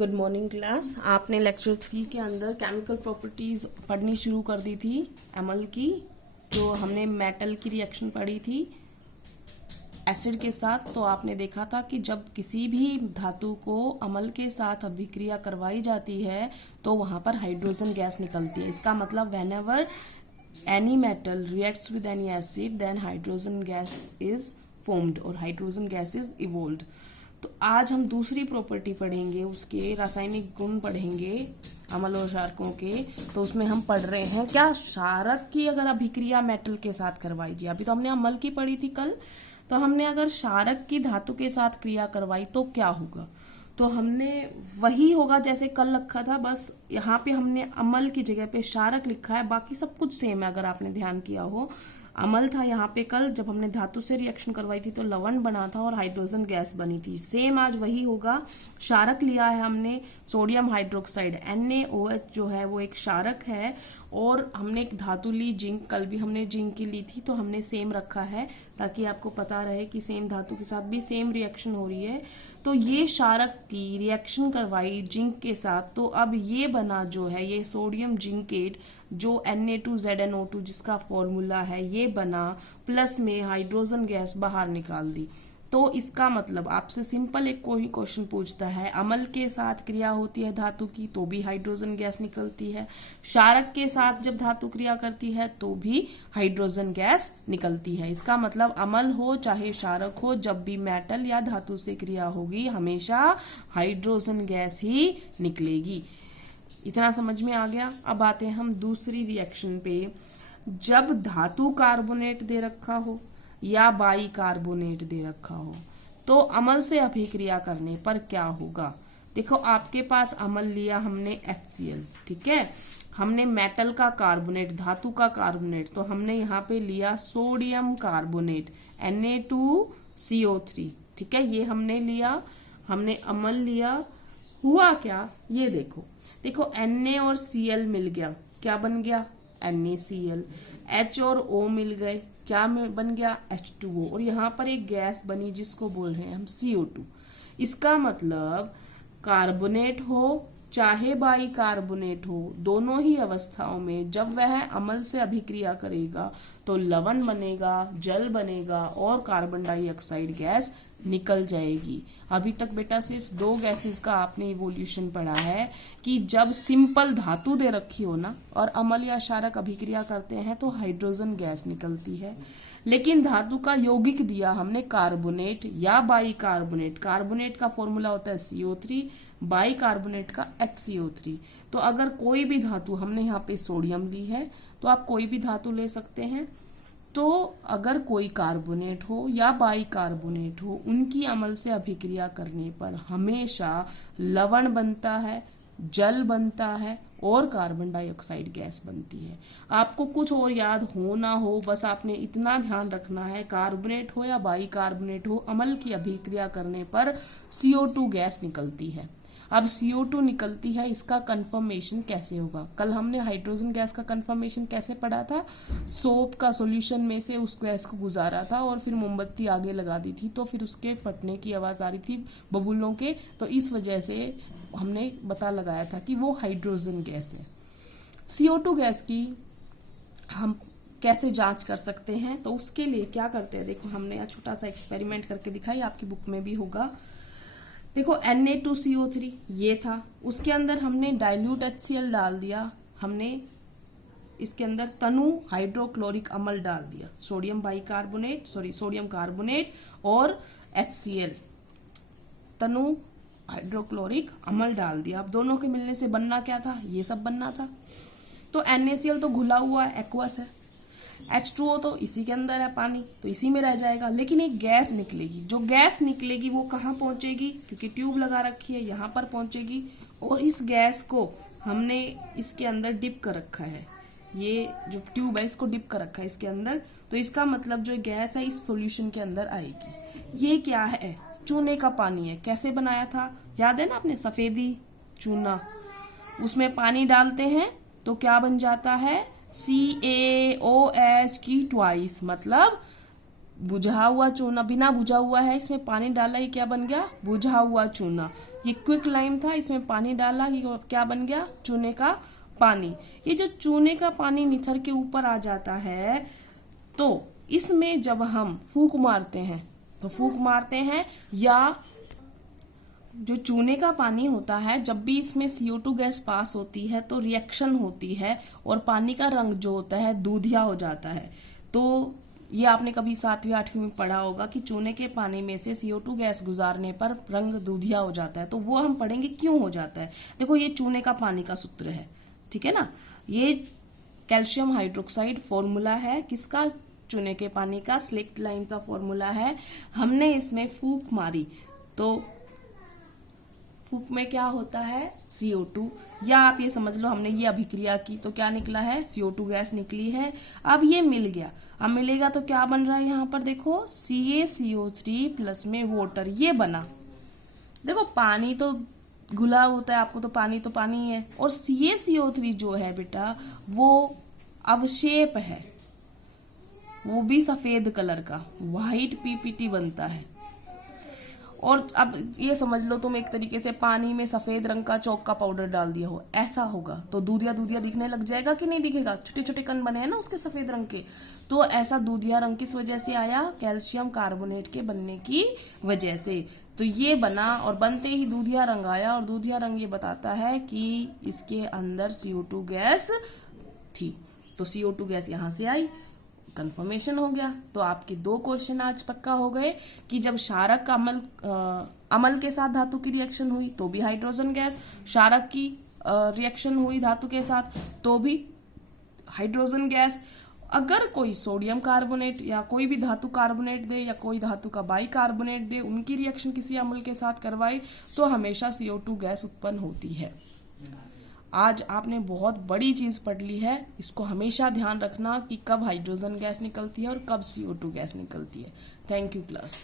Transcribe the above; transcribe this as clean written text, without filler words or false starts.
Good morning class. आपने lecture 3 के अंदर केमिकल प्रॉपर्टीज पढ़नी शुरू कर दी थी अमल की। जो हमने मेटल की रिएक्शन पढ़ी थी एसिड के साथ, तो आपने देखा था कि जब किसी भी धातु को अमल के साथ अभिक्रिया करवाई जाती है तो वहां पर हाइड्रोजन गैस निकलती है। इसका मतलब whenever any metal reacts with any acid then hydrogen gas is formed और हाइड्रोजन गैस इज इवोल्व्ड। तो आज हम दूसरी प्रॉपर्टी पढ़ेंगे, उसके रासायनिक गुण पढ़ेंगे अमल और क्षारकों के। तो उसमें हम पढ़ रहे हैं क्या, क्षारक की अगर अभिक्रिया मेटल के साथ करवाई जाए, अभी तो हमने अमल की पढ़ी थी कल, तो हमने अगर क्षारक की धातु के साथ क्रिया करवाई तो क्या होगा। तो हमने वही होगा जैसे कल रखा था, बस यहाँ पे हमने अमल की जगह पे क्षारक लिखा है, बाकी सब कुछ सेम है। अगर आपने ध्यान किया हो, अमल था यहाँ पे कल, जब हमने धातु से रिएक्शन करवाई थी तो लवण बना था और हाइड्रोजन गैस बनी थी। सेम आज वही होगा। क्षारक लिया है हमने सोडियम हाइड्रोक्साइड, NaOH जो है वो एक क्षारक है। और हमने एक धातु ली जिंक, कल भी हमने जिंक की ली थी, तो हमने सेम रखा है ताकि आपको पता रहे कि सेम धातु के साथ भी सेम रिएक्शन हो रही है। तो ये क्षारक की रिएक्शन करवाई जिंक के साथ, तो अब ये बना जो है ये सोडियम जिंकेट जो Na2ZnO2 जिसका फॉर्मूला है ये बना, प्लस में हाइड्रोजन गैस बाहर निकाल दी। तो इसका मतलब आपसे सिंपल एक कोई क्वेश्चन पूछता है, अमल के साथ क्रिया होती है धातु की तो भी हाइड्रोजन गैस निकलती है, क्षारक के साथ जब धातु क्रिया करती है तो भी हाइड्रोजन गैस निकलती है। इसका मतलब अमल हो चाहे क्षारक हो, जब भी मेटल या धातु से क्रिया होगी हमेशा हाइड्रोजन गैस ही निकलेगी। इतना समझ में आ गया। अब आते हैं हम दूसरी रिएक्शन पे। जब धातु कार्बोनेट दे रखा हो या बाई कार्बोनेट दे रखा हो तो अमल से अभिक्रिया करने पर क्या होगा। देखो आपके पास अमल लिया हमने HCl, ठीक है, हमने मेटल का कार्बोनेट, धातु का कार्बोनेट, तो हमने यहाँ पे लिया सोडियम कार्बोनेट Na2CO3, ठीक है, ये हमने लिया, हमने अमल लिया। हुआ क्या, ये देखो देखो Na और Cl मिल गया, क्या बन गया NaCl। H और O मिल गए, क्या बन गया H2O। और यहाँ पर एक गैस बनी जिसको बोल रहे हैं हम CO2। इसका मतलब कार्बोनेट हो चाहे बाई कार्बोनेट हो, दोनों ही अवस्थाओं में जब वह अमल से अभिक्रिया करेगा तो लवण बनेगा, जल बनेगा और कार्बन डाइऑक्साइड गैस निकल जाएगी। अभी तक बेटा सिर्फ दो गैसेस का आपने इवोल्यूशन पढ़ा है कि जब सिंपल धातु दे रखी हो ना और अमल या क्षारक अभिक्रिया करते हैं तो हाइड्रोजन गैस निकलती है। लेकिन धातु का यौगिक दिया हमने कार्बोनेट या बाई कार्बोनेट, कार्बोनेट का फॉर्मूला होता है CO3, बाई कार्बोनेट का HCO3। तो अगर कोई भी धातु, हमने यहाँ पे सोडियम ली है तो आप कोई भी धातु ले सकते हैं, तो अगर कोई कार्बोनेट हो या बाई कार्बोनेट हो, उनकी अमल से अभिक्रिया करने पर हमेशा लवण बनता है, जल बनता है और कार्बन डाइऑक्साइड गैस बनती है। आपको कुछ और याद हो ना हो, बस आपने इतना ध्यान रखना है, कार्बोनेट हो या बाई कार्बोनेट हो, अमल की अभिक्रिया करने पर CO2 गैस निकलती है। अब CO2 निकलती है, इसका कंफर्मेशन कैसे होगा। कल हमने हाइड्रोजन गैस का कंफर्मेशन कैसे पढ़ा था, सोप का सॉल्यूशन में से उस गैस को गुजारा था और फिर मोमबत्ती आगे लगा दी थी तो फिर उसके फटने की आवाज आ रही थी बबूलों के, तो इस वजह से हमने पता लगाया था कि वो हाइड्रोजन गैस है। CO2 गैस की हम कैसे जांच कर सकते हैं, तो उसके लिए क्या करते हैं, देखो हमने छोटा सा एक्सपेरिमेंट करके दिखाई, आपकी बुक में भी होगा। देखो Na2CO3 ये था, उसके अंदर हमने डाइल्यूट HCl डाल दिया, हमने इसके अंदर तनु हाइड्रोक्लोरिक अमल डाल दिया, सोडियम बाइकार्बोनेट सोडियम कार्बोनेट और HCl तनु हाइड्रोक्लोरिक अमल डाल दिया। अब दोनों के मिलने से बनना क्या था, ये सब बनना था। तो NaCl तो घुला हुआ है, एक्वस है, H2O तो इसी के अंदर है पानी, तो इसी में रह जाएगा। लेकिन एक गैस निकलेगी, जो गैस निकलेगी वो कहाँ पहुंचेगी, क्योंकि ट्यूब लगा रखी है, यहाँ पर पहुंचेगी। और इस गैस को हमने इसके अंदर डिप कर रखा है, ये जो ट्यूब है इसको डिप कर रखा है इसके अंदर, तो इसका मतलब जो गैस है इस सॉल्यूशन के अंदर आएगी। ये क्या है, चूने का पानी है। कैसे बनाया था, याद है ना आपने, सफेदी चूना, उसमें पानी डालते हैं तो क्या बन जाता है, CaOH की ट्वाइस, मतलब बुझा हुआ चूना, बिना बुझा हुआ है, इसमें पानी डाला ही क्या बन गया, बुझा हुआ चूना। ये क्विक लाइम था, इसमें पानी डाला, ये क्या बन गया, चूने का पानी। ये जो चूने का पानी निथर के ऊपर आ जाता है, तो इसमें जब हम फूंक मारते हैं, तो फूंक मारते हैं या जो चूने का पानी होता है, जब भी इसमें CO2 गैस पास होती है तो रिएक्शन होती है और पानी का रंग जो होता है दूधिया हो जाता है। तो ये आपने कभी 7वीं 8वीं में पढ़ा होगा कि चूने के पानी में से CO2 गैस गुजारने पर रंग दूधिया हो जाता है। तो वो हम पढ़ेंगे क्यों हो जाता है। देखो ये चूने का पानी का सूत्र है, ठीक है ना। ये कैल्शियम हाइड्रोक्साइड फॉर्मूला है किसका, चूने के पानी का, स्लेक्ट लाइम का फॉर्मूला है। हमने इसमें फूंक मारी तो फूंक में क्या होता है, CO2, या आप ये समझ लो हमने ये अभिक्रिया की तो क्या निकला है, CO2 गैस निकली है। अब ये मिल गया, अब मिलेगा तो क्या बन रहा है यहाँ पर देखो, CaCO3 प्लस में वाटर, ये बना। देखो पानी तो घुला होता है, आपको तो पानी है, और CaCO3 जो है बेटा वो अवशेप है, वो भी सफेद कलर का, व्हाइट PPT बनता है। और अब ये समझ लो तुम एक तरीके से पानी में सफेद रंग का चौक का पाउडर डाल दिया हो, ऐसा होगा तो दूधिया दूधिया दिखने लग जाएगा कि नहीं दिखेगा, छोटे छोटे कण बने हैं ना उसके सफेद रंग के। तो ऐसा दूधिया रंग किस वजह से आया, कैल्शियम कार्बोनेट के बनने की वजह से। तो ये बना और बनते ही दूधिया रंग आया, और दूधिया रंग ये बताता है कि इसके अंदर CO2 गैस थी। तो CO2 गैस यहां से आई, कंफर्मेशन हो गया। तो आपके 2 क्वेश्चन आज पक्का हो गए कि जब क्षारक का अमल के साथ धातु की रिएक्शन हुई तो भी हाइड्रोजन गैस, क्षारक की रिएक्शन हुई धातु के साथ तो भी हाइड्रोजन गैस। अगर कोई सोडियम कार्बोनेट या कोई भी धातु कार्बोनेट दे या कोई धातु का बाई कार्बोनेट दे, उनकी रिएक्शन किसी अम्ल के साथ करवाई तो हमेशा CO2 गैस उत्पन्न होती है। आज आपने बहुत बड़ी चीज पढ़ ली है, इसको हमेशा ध्यान रखना कि कब हाइड्रोजन गैस निकलती है और कब CO2 गैस निकलती है। Thank you class.